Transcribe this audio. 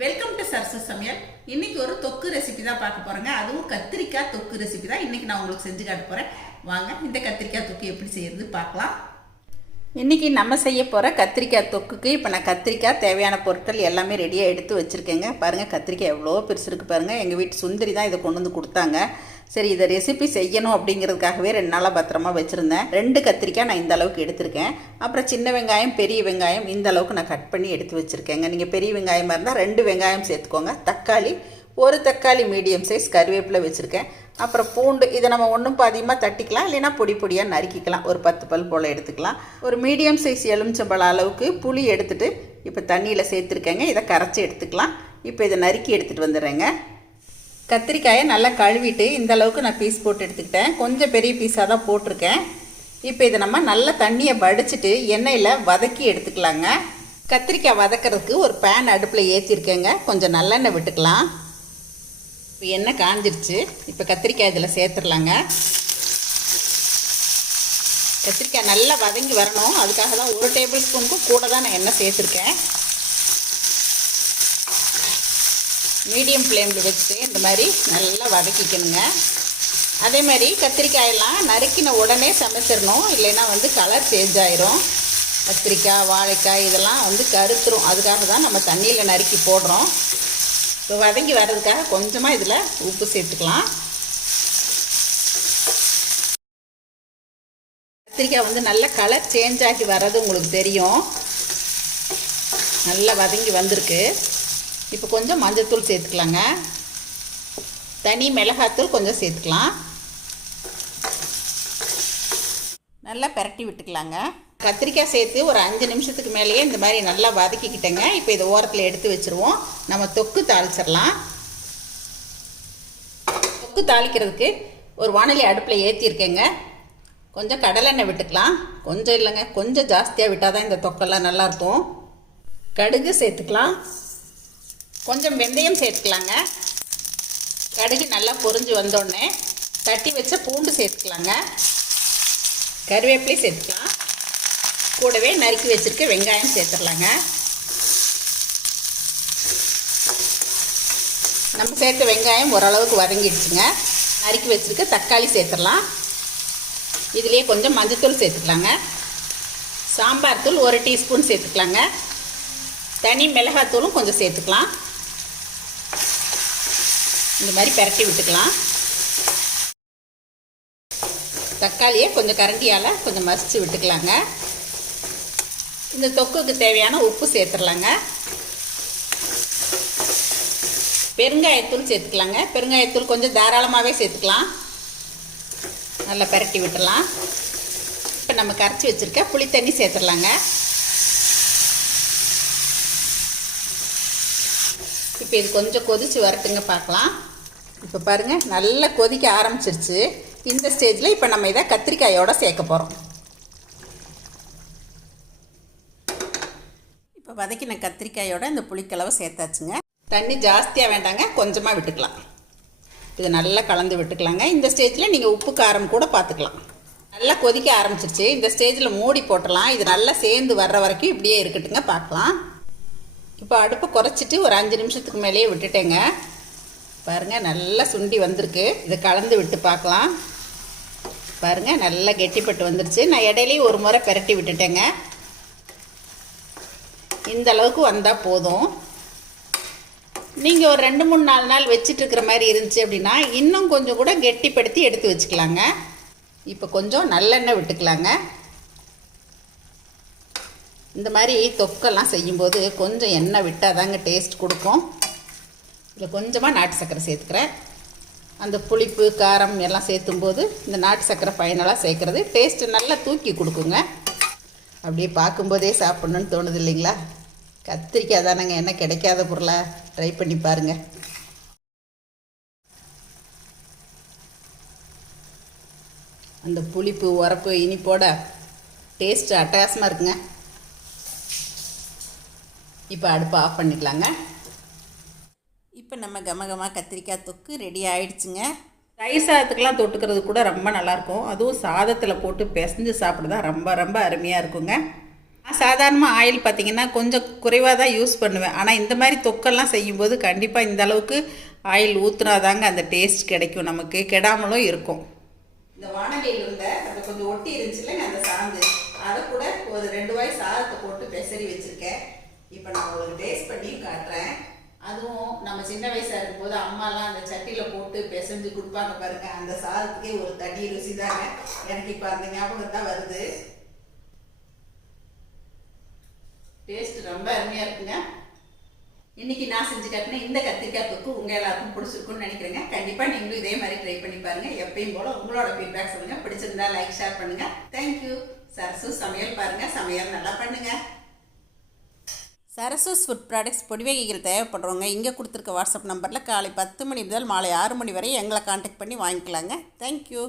Welcome to Sarasu சமையல் இன்னைக்கு ஒரு தொக்கு ரெசிபி தான் பார்க்க போறேங்க. அதுவும் கத்திரிக்காய் தொக்கு ரெசிபி தான். இன்னைக்கு நான் உங்களுக்கு செஞ்சு காட்ட போறேன். வாங்க இந்த கத்திரிக்காய் தொக்கு எப்படி செய்யறது பார்க்கலாம். இன்றைக்கி நம்ம செய்ய போகிற கத்திரிக்காய் தொக்குக்கு இப்போ நான் கத்திரிக்காய் தேவையான பொருட்கள் எல்லாமே ரெடியாக எடுத்து வச்சுருக்கேங்க. பாருங்கள் கத்திரிக்காய் எவ்வளோ பெருசு இருக்குது பாருங்கள் எங்கள் வீட்டு சுந்தரி தான் இதை கொண்டு வந்து கொடுத்தாங்க. சரி இதை ரெசிபி செய்யணும் அப்படிங்கிறதுக்காகவே ரெண்டு நாளாக பத்திரமா வச்சுருந்தேன். ரெண்டு கத்திரிக்காய் நான் இந்த அளவுக்கு எடுத்திருக்கேன். அப்புறம் சின்ன வெங்காயம் பெரிய வெங்காயம் இந்த அளவுக்கு நான் கட் பண்ணி எடுத்து வச்சுருக்கேங்க. நீங்கள் பெரிய வெங்காயமாக இருந்தால் ரெண்டு வெங்காயம் சேர்த்துக்கோங்க. தக்காளி ஒரு தக்காளி மீடியம் சைஸ் கருவேப்பிலை வச்சுருக்கேன். அப்புறம் பூண்டு இதை நம்ம ஒன்றும் அதிகமாக தட்டிக்கலாம் இல்லைன்னா பொடி பொடியாக நறுக்கிக்கலாம். ஒரு பத்து பல் போல் எடுத்துக்கலாம். ஒரு மீடியம் சைஸ் எலுமிச்சம்பழம் அளவுக்கு புளி எடுத்துட்டு இப்போ தண்ணியில் சேர்த்துருக்கேங்க. இதை கரைச்சி எடுத்துக்கலாம். இப்போ இதை நறுக்கி எடுத்துகிட்டு வந்துடுறேங்க. கத்திரிக்காயை நல்லா கழுவிட்டு இந்த அளவுக்கு நான் பீஸ் போட்டு எடுத்துக்கிட்டேன். கொஞ்சம் பெரிய பீஸாக தான் போட்டிருக்கேன். இப்போ இதை நம்ம நல்லா தண்ணியை வடிச்சிட்டு எண்ணெயில் வதக்கி எடுத்துக்கலாங்க. கத்திரிக்காய் வதக்கிறதுக்கு ஒரு பேன் அடுப்பில் ஏற்றிருக்கேங்க கொஞ்சம் நல்லெண்ணெய் விட்டுக்கலாம். இப்போ எண்ணெய் காஞ்சிருச்சு. இப்போ கத்திரிக்காய் இதில் சேர்த்துடலாங்க. கத்திரிக்காய் நல்லா வதங்கி வரணும். அதுக்காக தான் ஒரு டேபிள் ஸ்பூனுக்கும் கூட தான் நான் எண்ணெய் சேர்த்துருக்கேன். மீடியம் ஃப்ளேமில் வச்சு இந்த மாதிரி நல்லா வதக்கிக்கணுங்க. அதே மாதிரி கத்திரிக்காயெல்லாம் நறுக்கின உடனே சமைச்சிடணும். இல்லைன்னா வந்து கலர் சேஞ்ச் ஆயிரும். கத்திரிக்காய் வாழைக்காய் இதெல்லாம் வந்து கருத்துரும். அதுக்காக தான் நம்ம தண்ணியில் நறுக்கி போடுறோம். இப்போ வதங்கி வர்றதுக்காக கொஞ்சமாக இதில் உப்பு சேர்த்துக்கலாம். கத்திரிக்காய் வந்து நல்ல கலர் சேஞ்ச் ஆகி வர்றது உங்களுக்கு தெரியும். நல்லா வதங்கி வந்திருக்கு. இப்போ கொஞ்சம் மஞ்சத்தூள் சேர்த்துக்கலாங்க. தனி மிளகாத்தூள் கொஞ்சம் சேர்த்துக்கலாம். நல்லா பெரட்டி விட்டுக்கலாங்க. கத்திரிக்காய் சேர்த்து ஒரு அஞ்சு நிமிஷத்துக்கு மேலேயே இந்த மாதிரி நல்லா வதக்கிக்கிட்டேங்க. இப்போ இதை ஓரத்தில் எடுத்து வச்சுருவோம். நம்ம தொக்கு தாளிச்சிடலாம். தொக்கு தாளிக்கிறதுக்கு ஒரு வானலி அடுப்பில் ஏற்றிருக்கேங்க கொஞ்சம் கடலெண்ணெய் விட்டுக்கலாம். கொஞ்சம் இல்லைங்க. கொஞ்சம் ஜாஸ்தியாக விட்டால் தான் இந்த தொக்கெல்லாம் நல்லாயிருக்கும் கடுகு சேர்த்துக்கலாம். கொஞ்சம் வெந்தயம் சேர்த்துக்கலாங்க. கடுகு நல்லா பொரிஞ்சு வந்தோடனே தட்டி வச்ச பூண்டு சேர்த்துக்கலாங்க. கருவேப்பிலை சேர்த்துக்கலாம். கூடவே நறுக்கி வச்சுருக்க வெங்காயம் சேர்த்துடலாங்க. நம்ம சேர்த்த வெங்காயம் ஓரளவுக்கு வதங்கிடுச்சுங்க. நறுக்கி வச்சுருக்க தக்காளி சேர்த்துடலாம். இதுலேயே கொஞ்சம் மஞ்சத்தூள் சேர்த்துக்கலாங்க. சாம்பார் தூள் ஒரு டீஸ்பூன் சேர்த்துக்கலாங்க. தனி மிளகாத்தூளும் கொஞ்சம் சேர்த்துக்கலாம். இந்த மாதிரி பரட்டி விட்டுக்கலாம். தக்காளியை கொஞ்சம் கரண்டியால் கொஞ்சம் மசித்து விட்டுக்கலாங்க. இந்த தொக்குக்கு தேவையான உப்பு சேர்த்துடலாங்க. பெருங்காயத்தூள் சேர்த்துக்கலாங்க. பெருங்காயத்தூள் கொஞ்சம் தாராளமாகவே சேர்த்துக்கலாம். நல்லா பரட்டி விட்டுடலாம். இப்போ நம்ம கரைச்சி வச்சுருக்க புளி தண்ணி சேர்த்துடலாங்க. இப்போ இது கொஞ்சம் கொதித்து வரட்டுங்க பார்க்கலாம். இப்போ பாருங்கள் நல்லா கொதிக்க ஆரம்பிச்சிருச்சு. இந்த ஸ்டேஜில் இப்போ நம்ம இதை கத்திரிக்காயோடு சேர்க்க போகிறோம் வதக்கின கத்திரிக்காயோட இந்த புளிக்கலவை சேர்த்தாச்சுங்க. தண்ணி ஜாஸ்தியாக வேண்டாங்க கொஞ்சமாக விட்டுக்கலாம். இதை நல்லா கலந்து விட்டுக்கலாங்க. இந்த ஸ்டேஜில் நீங்கள் உப்பு காரம் கூட பார்த்துக்கலாம் நல்லா கொதிக்க ஆரம்பிச்சிருச்சு. இந்த ஸ்டேஜில் மூடி போட்டலாம் இது நல்லா சேர்ந்து வர்ற வரைக்கும் இப்படியே இருக்கட்டுங்க பார்க்கலாம் இப்போ அடுப்பை குறைச்சிட்டு ஒரு அஞ்சு நிமிஷத்துக்கு மேலேயே விட்டுட்டேங்க. பாருங்கள் நல்லா சுண்டி வந்திருக்கு. இதை கலந்து விட்டு பார்க்கலாம் பாருங்கள் நல்லா கெட்டிப்பட்டு வந்துருச்சு. நான் இடையிலையும் ஒரு முறை பெரட்டி விட்டுட்டேங்க. இந்த அளவுக்கு வந்தால் போதும். நீங்கள் ஒரு ரெண்டு மூணு நாலு நாள் வச்சுட்டு இருக்கிற மாதிரி இருந்துச்சு அப்படின்னா இன்னும் கொஞ்சம் கூட கெட்டிப்படுத்தி எடுத்து வச்சுக்கலாங்க. இப்போ கொஞ்சம் நல்லெண்ணெய் விட்டுக்கலாங்க. இந்த மாதிரி தொக்கெல்லாம் செய்யும்போது கொஞ்சம் எண்ணெய் விட்டால் தாங்க டேஸ்ட் கொடுக்கும். இதில் கொஞ்சமாக நாட்டு சர்க்கரை சேர்த்துக்கிறேன். அந்த புளிப்பு காரம் எல்லாம் சேர்த்தும்போது இந்த நாட்டு சர்க்கரை ஃபைனலாக சேர்க்குறது. டேஸ்ட்டு நல்லா தூக்கி கொடுக்குங்க. அப்படியே பார்க்கும்போதே சாப்பிட்ணுன்னு தோணுது இல்லைங்களா? கத்திரிக்காய் தானேங்க என்ன கிடைக்காத பொருளாக ட்ரை பண்ணி பாருங்கள் அந்த புளிப்பு உரப்பு இனிப்போட டேஸ்ட்டு அட்டகாசமாக இருக்குங்க. இப்போ அடுப்பை ஆஃப் பண்ணிக்கலாங்க. இப்போ நம்ம கமகமாக கத்திரிக்காய் தொக்கு ரெடி ஆயிடுச்சுங்க. தயிர் சாதத்துக்கெலாம் தொட்டுக்கிறது கூட ரொம்ப நல்லாயிருக்கும் அதுவும் சாதத்தில் போட்டு பிசைஞ்சு சாப்பிட தான் ரொம்ப ரொம்ப அருமையாக இருக்குங்க. நான் சாதாரணமாக ஆயில் பார்த்தீங்கன்னா கொஞ்சம் குறைவாக தான் யூஸ் பண்ணுவேன். ஆனால் இந்த மாதிரி தொக்கெல்லாம் செய்யும்போது கண்டிப்பாக இந்த அளவுக்கு ஆயில் ஊற்றுனாதாங்க அந்த டேஸ்ட் கிடைக்கும். நமக்கு கெடாமலும் இருக்கும். இந்த வானலியில் இருந்த அது கொஞ்சம் ஒட்டி இருந்துச்சுல அந்த சாந்து அதை கூட ஒரு ரெண்டு வாய் சாதத்தை போட்டு பெசரி வச்சுருக்கேன். இப்போ நான் உங்களுக்கு டேஸ்ட் பண்ணி காட்டுறேன். அதுவும் நம்ம சின்ன வயசாக இருக்கும்போது அம்மாலாம் அந்த சட்டியில் போட்டு பிசைஞ்சு கொடுப்பாங்க பாருங்க. அந்த சாதத்துக்கே ஒரு தனி ருசி தாங்க எனக்கு இப்போ அந்த ஞாபகம் தான் வருது. டேஸ்ட் ரொம்ப அருமையாக இருக்குங்க. இன்னைக்கு நான் செஞ்சு காட்டின இந்த கத்திரிக்காய் தொக்கு உங்கள் எல்லாருக்கும் பிடிச்சிருக்குன்னு நினைக்கிறேங்க. கண்டிப்பாக நீங்களும் இதே மாதிரி ட்ரை பண்ணி பாருங்க. எப்பயும் போல உங்களோட ஃபீட்பேக் சொல்லுங்க. பிடிச்சிருந்தா லைக் ஷேர் பண்ணுங்க. தேங்க்யூ சரசு சமையல் பாருங்க. சமையல் நல்லா பண்ணுங்க. சரசஸ் ஃபுட் ப்ராடக்ட்ஸ் பொடிவகைகள் தேவைப்படுறவங்க இங்கே கொடுத்துருக்க வாட்ஸ்அப் நம்பரில் காலை பத்து மணி முதல் மாலை ஆறு மணி வரை எங்களை காண்டாக்ட் பண்ணி வாங்கிக்கலாங்க. தேங்க்யூ